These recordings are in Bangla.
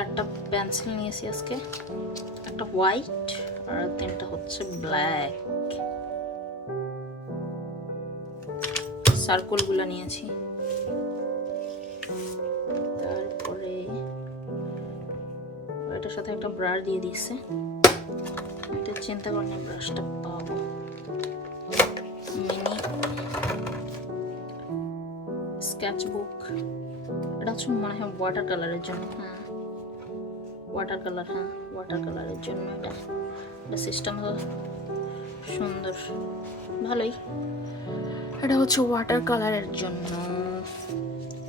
4টা পেন্সিল নিয়েছি আজকে, একটা হোয়াইট আর 3টা হচ্ছে ব্ল্যাক। সার্কেলগুলো নিয়েছি। তারপরে এটার সাথে একটা ব্রাশ দিয়ে দিয়েছে, এটা চিন্তা করিনি ব্রাশটা পাবো। মিনি স্কেচ বুক, এটা হচ্ছে মনে হয় ওয়াটার কালারের জন্য। হ্যাঁ ওয়াটার কালার, হ্যাঁ ওয়াটার কালারের জন্য। এটা সিস্টেম সুন্দর, ভালোই। এটা হচ্ছে ওয়াটার কালারের জন্য।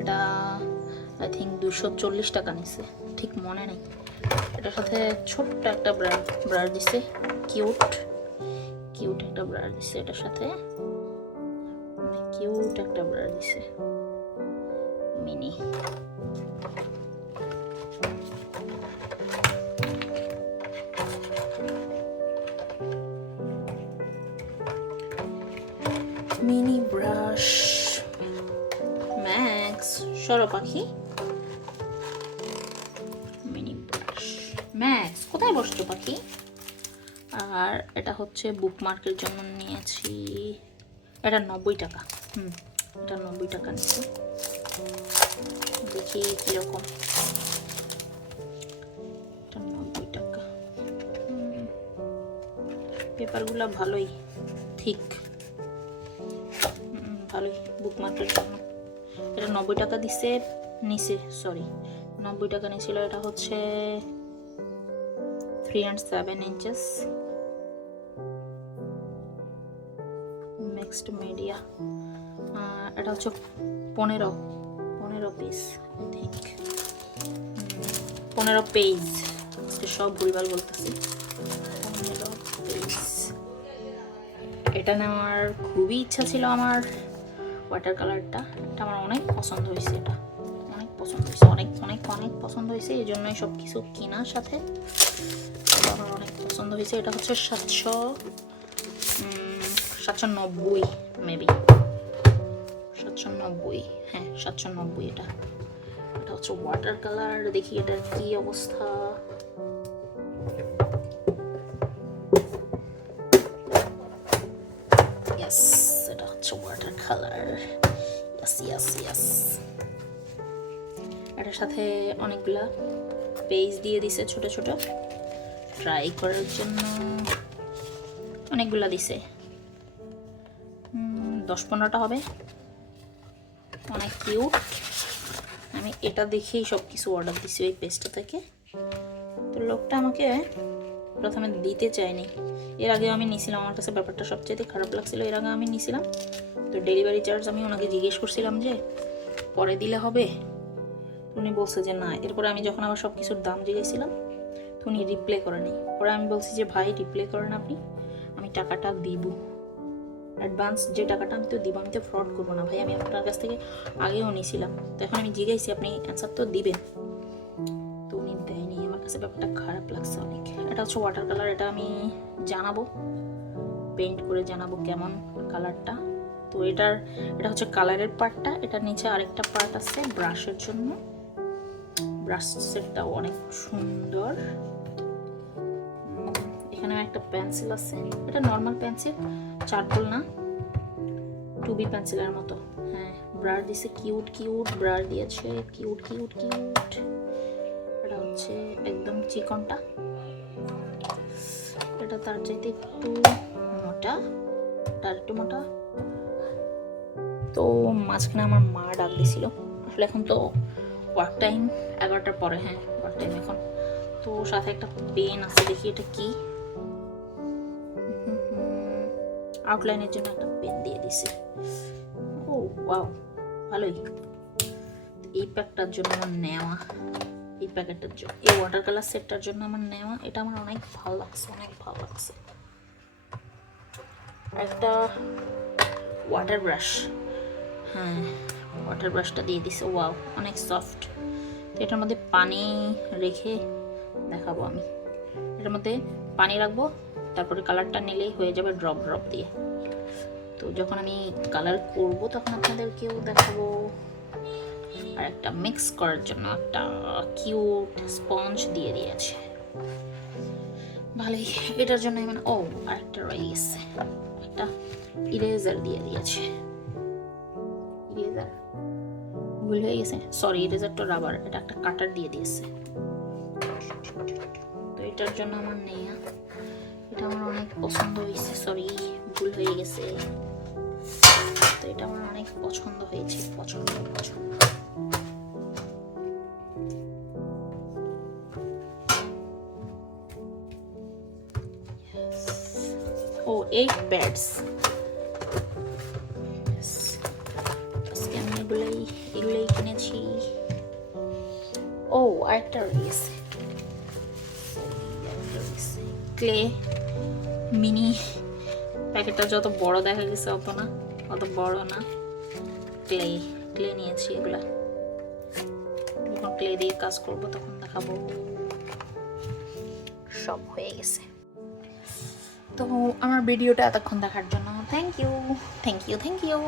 এটা আই থিঙ্ক 240 টাকা নিছে, ঠিক মনে নেই। এটার সাথে ছোট্ট একটা ব্রাশ দিছে, কিউট একটা ব্রাশ দিছে। এটার সাথে কিউট একটা ব্রাশ দিছে, মিনি। মিনি ব্রাশ ম্যাক্স, সরো পাখি। মিনি ব্রাশ ম্যাক্স, কোথায় বসছো পাখি? আর এটা হচ্ছে বুকমার্কের জন্য নিয়েছি, এটা 90 টাকা। এটা 90 টাকা নিচ্ছে। দেখি কিরকম। এটা 90 টাকা। পেপারগুলো ভালোই, ঠিক ভালোই বুকমার্কের জন্য। এটা 90 টাকা নিচে 90 টাকা নিয়েছিল। এটা হচ্ছে 3 and 7 inches মিক্সড মিডিয়া। এটা হচ্ছে 15 পিস আই থিঙ্ক, 15 পেজ। সব ভুলভাল বলতেছি। 15 পেজ। এটা নেওয়ার খুবই ইচ্ছা ছিল আমার, ওয়াটার কালারটা। এটা আমার অনেক পছন্দ হয়েছে, এটা অনেক পছন্দ হয়েছে, অনেক অনেক অনেক পছন্দ হয়েছে। এই জন্যই সব কিছু কেনার সাথে আমার অনেক পছন্দ হয়েছে। এটা হচ্ছে 790 মেবি, 790, হ্যাঁ 790। এটা হচ্ছে ওয়াটার কালার। দেখি এটার কি অবস্থা। এটা হচ্ছে ওয়াটার কালার। ইয়েস। এটার সাথে অনেকগুলা পেজ দিয়ে দিছে, ছোট ছোট ট্রাই করার জন্য অনেকগুলা দিছে। 10-15টা হবে, অনেক কিউট। আমি এটা দেখেই সব কিছু অর্ডার দিছি ওই পেজটা থেকে। তো লোকটা আমাকে প্রথমে দিতে চায়নি। এর আগে আমি নিয়েছিলাম, আমার কাছে ব্যাপারটা সবচেয়ে খারাপ লাগছিল। এর আগে আমি নিয়েছিলাম, তো ডেলিভারি চার্জ আমি ওনাকে জিজ্ঞেস করছিলাম যে পরে দিলে হবে, উনি বলছে যে না। এরপরে আমি যখন আবার সব কিছুর দাম জিজ্ঞেসছিলাম, তো উনি রিপ্লে করেনি। পরে আমি বলছি যে ভাই রিপ্লে করেন আপনি, আমি টাকাটা দিব, অ্যাডভান্স যে টাকাটা আমি তো দিব, আমি তো ফ্রড করবো না ভাই, আমি আপনার কাছ থেকে আগেও নিয়েছিলাম। তো এখন আমি জিজ্ঞাসি আপনি অ্যান্সার তো দিবেন। তো উনি দেয়নি, আমার কাছে ব্যাপারটা খারাপ লাগছে অনেক। এটা হচ্ছে ওয়াটার কালার। এটা আমি জানাবো, পেইন্ট করে জানাবো কেমন কালারটা। তো এটা হচ্ছে কালারের পার্টটা। এটার নিচে আরেকটা পার্ট আছে ব্রাশের জন্য। ব্রাশ সেটটাও অনেক সুন্দর। এখানে একটা পেন্সিল আছে, এটা নর্মাল পেন্সিল, চারকোল না, 2B পেন্সিলের মতো। হ্যাঁ ব্রাশ দিয়েছে, কিউট ব্রাশ দিয়েছে, কিউট। এটা হচ্ছে একদম চিকনটা, এটা তার চাইতে একটু মোটা, তো মাঝখানে আমার মা ডাক দিছিল। আসলে এখন তো ওয়ার্ক টাইম 11টার পরে, হ্যাঁ ওয়ার্ক টাইম এখন। তো সাথে একটা পেন আছে, দেখি এটা কি। আউটলাইনের জন্য একটা পেন দিয়ে দিছে। ও ওয়াও, ভালোই। এই প্যাকটার জন্য আমার নেওয়া, এই প্যাকেটটার জন্য, এই ওয়াটার কালার সেটটার জন্য আমার নেওয়া। এটা আমার অনেক ভালো লাগছে। একটা ওয়াটার ব্রাশ, হ্যাঁ ওয়াটার ব্রাশটা দিয়ে দিছে। ওয়াও, অনেক সফট। তো এটার মধ্যে পানি রেখে দেখাবো আমি। এটার মধ্যে পানি রাখবো, তারপরে কালারটা নিলেই হয়ে যাবে ড্রপ দিয়ে। তো যখন আমি কালার করব তখন আপনাদেরকেও দেখাবো। আর একটা মিক্স করার জন্য একটা কিউট স্পঞ্জ দিয়ে দিয়েছে। ভালোই, এটার জন্য মানে ও আরেকটা রয়ে গেছে, একটা ইরেজার দিয়ে দিয়েছে। ইরেজার ভুল হয়ে গেছে, সরি ইরেজারটা রাবার, এটা একটা কাটার দিয়ে দিয়েছে। তো এটার জন্য আমার নেই, এটা আমার অনেক পছন্দ হয়েছে, সরি ভুল হয়ে গেছে। তো এটা আমার অনেক পছন্দ হয়েছে, পছন্দ। ও 8 প্যাডস, আজকে আমি এগুলোই কিনেছি। ও আরেকটা রয়েছে ক্লে মিনি, প্যাকেটটা যত বড় দেখা গেছে অত না, অত বড় না। ক্লে নিয়েছি, এগুলা যখন ক্লে দিয়ে কাজ করবো তখন দেখাবো। সব হয়ে গেছে। তো আমার ভিডিওটা এতক্ষণ দেখার জন্য থ্যাংক ইউ।